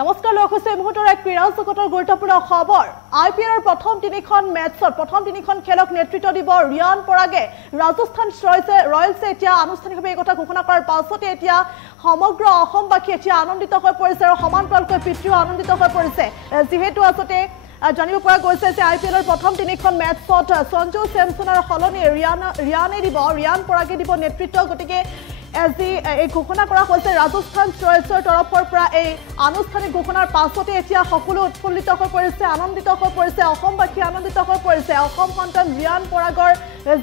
নমস্কাৰ লক্ষ্য মুহূৰ্তৰ এক ক্ৰীড়া জগতৰ গুৰুত্বপূৰ্ণ খবৰ আইপিএলৰ প্ৰথম তিনিখন মেচত প্ৰথম তিনিখন খেলক নেতৃত্ব দিব ৰিয়ান পৰাগে ৰাজস্থান ৰয়েলছে এতিয়া আনুষ্ঠানিকভাৱে এই কথা ঘোষণা কৰাৰ পাছতে এতিয়া সমগ্ৰ অসমবাসী এতিয়া আনন্দিত হৈ পৰিছে আৰু সমান্তৰালকৈ পিতৃও আনন্দিত হৈ পৰিছে যিহেতু আসতে জানিব পৰা গৈছে যে আইপিএলৰ প্ৰথম তিনিখন মেচত সঞ্জু চেমছনৰ সলনি ৰিয়ান পৰাগে দিব নেতৃত্ব গতিকে আজি এই ঘোষণা কৰা হৈছে ৰাজস্থান ৰয়েলছৰ তৰফৰ পৰা এই আনুষ্ঠানিক ঘোষণাৰ পাছতে এতিয়া সকলো উৎফুল্লিত হৈ পৰিছে আনন্দিত হৈ পৰিছে অসমবাসী আনন্দিত হৈ পৰিছে অসম সন্তান ৰিয়ান পৰাগৰ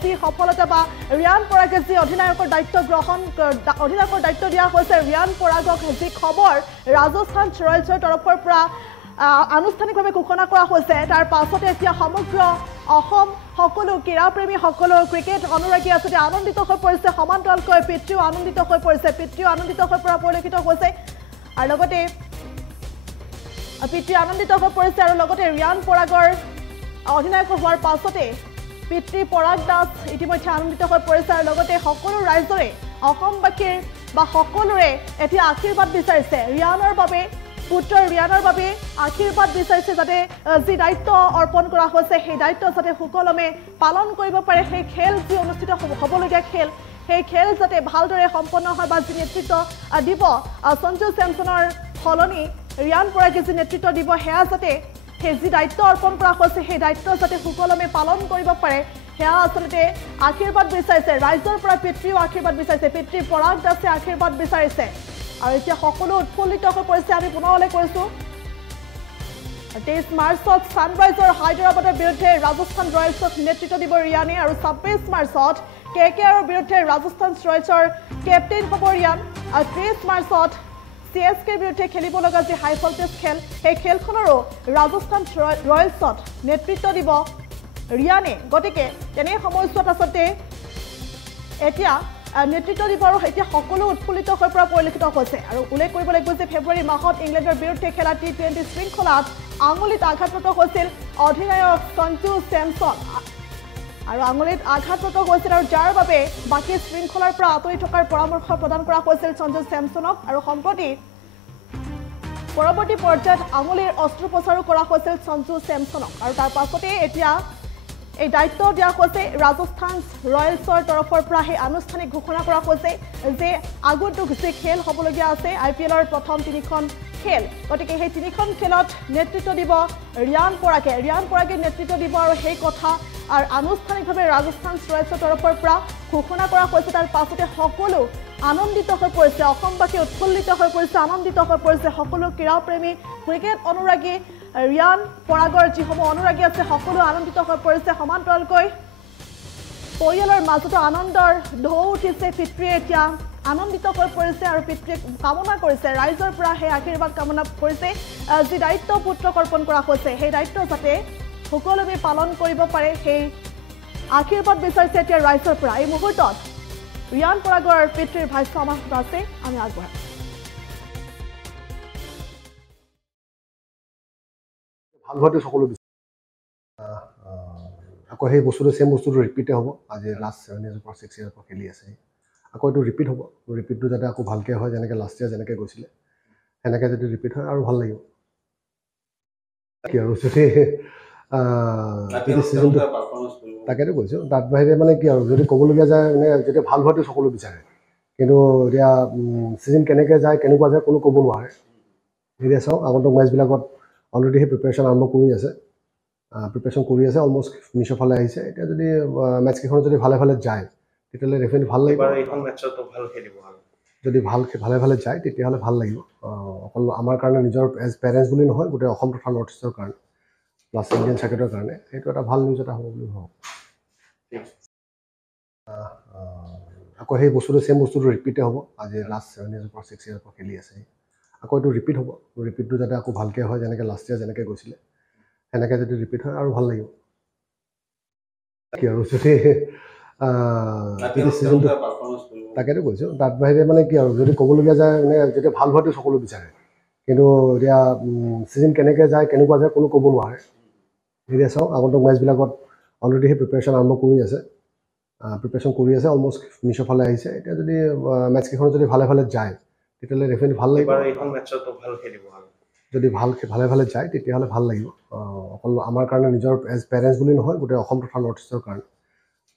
যি সফলতা বা ৰিয়ান পৰাগে যি অধিনায়কৰ দায়িত্ব দিয়া হৈছে ৰিয়ান পৰাগক যি খবৰ ৰাজস্থান ৰয়েলছৰ তৰফৰ পৰা আনুষ্ঠানিকভাৱে ঘোষণা কৰা হৈছে তাৰ পাছতে এতিয়া সমগ্ৰ অসম সকলো ক্ৰীড়াপ্ৰেমী সকলো ক্ৰিকেট অনুৰাগী আছে আনন্দিত হৈ পৰিছে সমান্তৰালকৈ পিতৃও আনন্দিত হৈ পৰিছে পৰা পৰিলক্ষিত হৈছে আৰু লগতে পিতৃ আনন্দিত হৈ পৰিছে আৰু লগতে ৰিয়ান পৰাগৰ অধিনায়ক হোৱাৰ পাছতে পিতৃ পৰাগ দাস ইতিমধ্যে আনন্দিত হৈ পৰিছে আৰু লগতে সকলো ৰাইজৰে অসমবাসীৰ বা সকলোৰে এতিয়া আশীৰ্বাদ বিচাৰিছে ৰিয়ানৰ বাবে পুত্ৰ ৰিয়ানৰ বাবে আশীৰ্বাদ বিচাৰিছে যাতে যি দায়িত্ব অৰ্পণ কৰা হৈছে সেই দায়িত্ব যাতে সুকলমে পালন কৰিব পাৰে সেই খেল যি অনুষ্ঠিত হ'বলগীয়া খেল সেই খেল যাতে ভালদৰে সম্পন্ন হয় বা যি নেতৃত্ব দিব সঞ্জু চেমছনৰ সলনি ৰিয়ান পৰাগে যি নেতৃত্ব দিব সেয়া যাতে সেই যি দায়িত্ব অৰ্পণ কৰা হৈছে সেই দায়িত্ব যাতে সুকলমে পালন কৰিব পাৰে সেয়া আচলতে আশীৰ্বাদ বিচাৰিছে ৰাইজৰ পৰা পিতৃও আশীৰ্বাদ বিচাৰিছে পিতৃ পৰাগ দাসে আশীৰ্বাদ বিচাৰিছে আৰু এতিয়া সকলো উৎফুল্লিত হৈ পৰিছে আমি পুনৰলৈ কৈছোঁ 23 মাৰ্চত ছানৰাইজৰ হায়দৰাবাদৰ বিৰুদ্ধে ৰাজস্থান ৰয়েলছক নেতৃত্ব দিব ৰিয়ানে আৰু 26 মাৰ্চত কেকেআৰৰ বিৰুদ্ধে ৰাজস্থান ৰয়েলছৰ কেপ্টেইন হ'ব ৰিয়ান আৰু 30 মাৰ্চত CSKৰ বিৰুদ্ধে খেলিব লগা যি হাই ভল্টেজ খেল সেই খেলখনৰো ৰাজস্থান ৰয়েলছত নেতৃত্ব দিব ৰিয়ানে গতিকে তেনে সময়ছোৱাত আচলতে এতিয়া নেতৃত্ব দিব আৰু এতিয়া সকলো উৎফুল্লিত হৈ পৰা পৰিলক্ষিত হৈছে আৰু উল্লেখ কৰিব লাগিব যে ফেব্ৰুৱাৰী মাহত ইংলেণ্ডৰ বিৰুদ্ধে খেলা T20 শৃংখলাত আঙুলিত আঘাতপ্ৰাপ্ত হৈছিল অধিনায়ক সঞ্জু চেমছন আৰু আঙুলিত আঘাতপ্ৰাপ্ত হৈছিল আৰু যাৰ বাবে বাকী শৃংখলাৰ পৰা আঁতৰি থকাৰ পৰামৰ্শ প্ৰদান কৰা হৈছিল সঞ্জু চেমছনক আৰু সম্প্ৰতি পৰৱৰ্তী পৰ্যায়ত আঙুলিৰ অস্ত্ৰোপচাৰো কৰা হৈছিল সঞ্জু চেমছনক আৰু তাৰ পাছতে এতিয়া এই দায়িত্ব দিয়া হৈছে ৰাজস্থান ৰয়েলছৰ তৰফৰ পৰা সেই আনুষ্ঠানিক ঘোষণা কৰা হৈছে যে আগন্তুক যি খেল হ'বলগীয়া আছে আইপিএলৰ প্ৰথম তিনিখন খেল গতিকে সেই তিনিখন খেলত নেতৃত্ব দিব ৰিয়ান পৰাগে নেতৃত্ব দিব আৰু সেই কথা আৰু আনুষ্ঠানিকভাৱে ৰাজস্থান ৰয়েলছৰ তৰফৰ পৰা ঘোষণা কৰা হৈছে তাৰ পাছতে সকলো আনন্দিত হৈ পৰিছে অসমবাসী উৎফুল্লিত হৈ পৰিছে আনন্দিত হৈ পৰিছে সকলো ক্ৰীড়াপ্ৰেমী ক্ৰিকেট অনুৰাগী ৰিয়ান পৰাগৰ যিসমূহ অনুৰাগী আছে সকলো আনন্দিত হৈ পৰিছে সমান্তৰালকৈ পৰিয়ালৰ মাজতো আনন্দৰ ঢৌ উঠিছে পিতৃয়ে এতিয়া আনন্দিত হৈ পৰিছে আৰু পিতৃয়ে কামনা কৰিছে ৰাইজৰ পৰা সেই আশীৰ্বাদ কামনা কৰিছে যি দায়িত্ব পুত্ৰক অৰ্পণ কৰা হৈছে সেই দায়িত্ব যাতে সকলোৱে পালন কৰিব পাৰে সেই আশীৰ্বাদ বিচাৰিছে এতিয়া ৰাইজৰ পৰা এই মুহূৰ্তত ৰিয়ান পৰাগৰ পিতৃৰ ভাষ্য আমাৰ আছে আমি আগবঢ়াম ভাল হোৱাটো সকলো আকৌ সেই বস্তুটো চেম বস্তুটো ৰিপিটে হ'ব আজি লাষ্ট 7 years পৰা 6 years পৰা খেলি আছে আকৌ এইটো ৰিপিট হ'ব ৰিপিটটো যাতে আকৌ ভালকৈ হয় যেনেকৈ লাষ্ট ইয়াৰ যেনেকৈ গৈছিলে সেনেকৈ যদি ৰিপিট হয় আৰু ভাল লাগিব কি আৰু যদি চিজনটো তাকেতো কৈছোঁ তাত বাহিৰে মানে কি আৰু যদি ক'বলগীয়া যায় মানে যেতিয়া ভাল হোৱাটো সকলো বিচাৰে কিন্তু এতিয়া চিজন কেনেকৈ যায় কেনেকুৱা যায় কোনো ক'ব নোৱাৰে এতিয়া চাওঁ আগন্তুক মেচবিলাকত অলৰেডি সেই প্ৰিপেৰেশ্যন আৰম্ভ কৰি আছে অলমষ্ট ফিনিছৰ ফালে আহিছে এতিয়া যদি মেচকেইখন যদি ভালে যায় তেতিয়াহ'লে ডেফিনেটলি ভাল লাগিব যদি ভালে যায় তেতিয়াহ'লে ভাল লাগিব অকল আমাৰ কাৰণে নিজৰ এজ পেৰেণ্টছ বুলি নহয় গোটেই অসম তথা নৰ্থ ইষ্টৰ কাৰণে প্লাছ ইণ্ডিয়ান চাৰ্কিটৰ কাৰণে সেইটো এটা ভাল নিউজ এটা হ'ব বুলি ভাবোঁ আকৌ সেই বস্তুটো চেম বস্তুটো ৰিপিটে হ'ব আজি লাষ্ট 7 years পৰা 6 years পৰা খেলি আছে আকৌ এইটো ৰিপিট হ'ব ৰিপিটটো যাতে আকৌ ভালকৈ হয় যেনেকৈ লাষ্ট ইয়াৰ যেনেকৈ গৈছিলে সেনেকৈ যদি ৰিপিট হয় আৰু ভাল লাগিব কি আৰু যদি চিজনটো তাকেতো কৈছোঁ তাত বাহিৰে মানে কি আৰু যদি ক'বলগীয়া যায় মানে যেতিয়া ভাল হোৱাটো সকলো বিচাৰে কিন্তু এতিয়া চিজন কেনেকৈ যায় কেনেকুৱা যায় কোনো ক'ব নোৱাৰে এতিয়া চাওঁ আগন্তুক মেচবিলাকত অলৰেডি সেই প্ৰিপেৰেশ্যন আৰম্ভ কৰি আছে অলমষ্ট ফিনিছৰ ফালে আহিছে এতিয়া যদি মেচকেইখন যদি ভালে যায় তেতিয়াহ'লে ডেফিনেটলি ভাল লাগিব যদি ভালে ভালে যায় তেতিয়াহ'লে ভাল লাগিব অকল আমাৰ কাৰণে নিজৰ এজ পেৰেণ্টছ বুলি নহয় গোটেই অসম তথা নৰ্থ ইষ্টৰ কাৰণে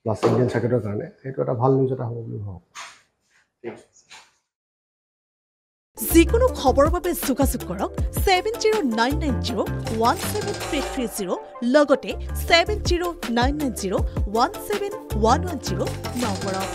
প্লাছ ইণ্ডিয়ান চাৰ্কিটৰ কাৰণে সেইটো এটা ভাল নিউজ এটা হ'ব বুলি ভাবোঁ যিকোনো খবৰৰ বাবে যোগাযোগ কৰক 7099017330 লগতে 7099017110 নম্বৰত